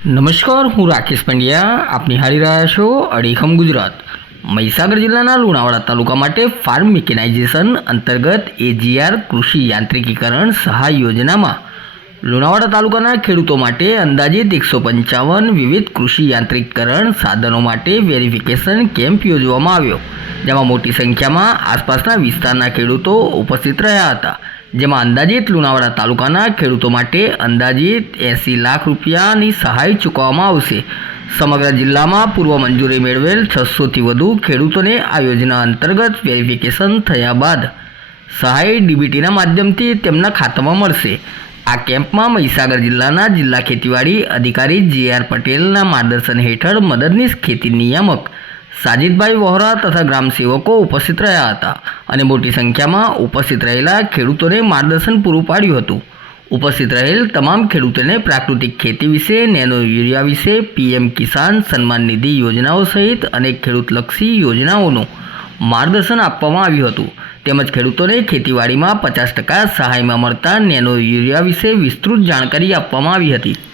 નમસ્કાર, હું રાકેશ પંડ્યા. આપ નિહાળી રહ્યા છો અડીખમ ગુજરાત. મહીસાગર જિલ્લાના લુણાવાડા તાલુકા માટે ફાર્મ મિકેનાઇઝેશન અંતર્ગત એજીઆર કૃષિ યાંત્રિકીકરણ સહાય યોજનામાં લુણાવાડા તાલુકાના ખેડૂતો માટે અંદાજિત એકસો પંચાવન વિવિધ કૃષિ યાંત્રિકીકરણ સાધનો માટે વેરિફિકેશન કેમ્પ યોજવામાં આવ્યો, જેમાં મોટી સંખ્યામાં આસપાસના વિસ્તારના ખેડૂતો ઉપસ્થિત રહ્યા હતા. જેમાં અંદાજિત લુણાવાડા તાલુકાના ખેડૂતો માટે અંદાજિત એંસી લાખ રૂપિયાની સહાય ચૂકવવામાં આવશે. સમગ્ર જિલ્લામાં પૂર્વ મંજૂરી મેળવેલ છસોથી વધુ ખેડૂતોને આ યોજના અંતર્ગત વેરિફિકેશન થયા બાદ સહાય ડીબીટીના માધ્યમથી તેમના ખાતામાં મળશે. આ કેમ્પમાં મહીસાગર જિલ્લાના જિલ્લા ખેતીવાડી અધિકારી જે આર પટેલના માર્ગદર્શન હેઠળ મદદનીશ ખેતી નિયામક સાજિદભાઈ વોહરા તથા ગ્રામસેવકો ઉપસ્થિત રહ્યા હતા અને મોટી સંખ્યામાં ઉપસ્થિત રહેલા ખેડૂતોને માર્ગદર્શન પૂરું પાડ્યું હતું. ઉપસ્થિત રહેલ તમામ ખેડૂતોને પ્રાકૃતિક ખેતી વિશે, નેનો યુરિયા વિશે, પીએમ કિસાન સન્માન નિધિ યોજનાઓ સહિત અનેક ખેડૂતલક્ષી યોજનાઓનું માર્ગદર્શન આપવામાં આવ્યું હતું. તેમજ ખેડૂતોને ખેતીવાડીમાં પચાસ ટકા સહાયમાં મળતા નેનો યુરિયા વિશે વિસ્તૃત જાણકારી આપવામાં આવી હતી.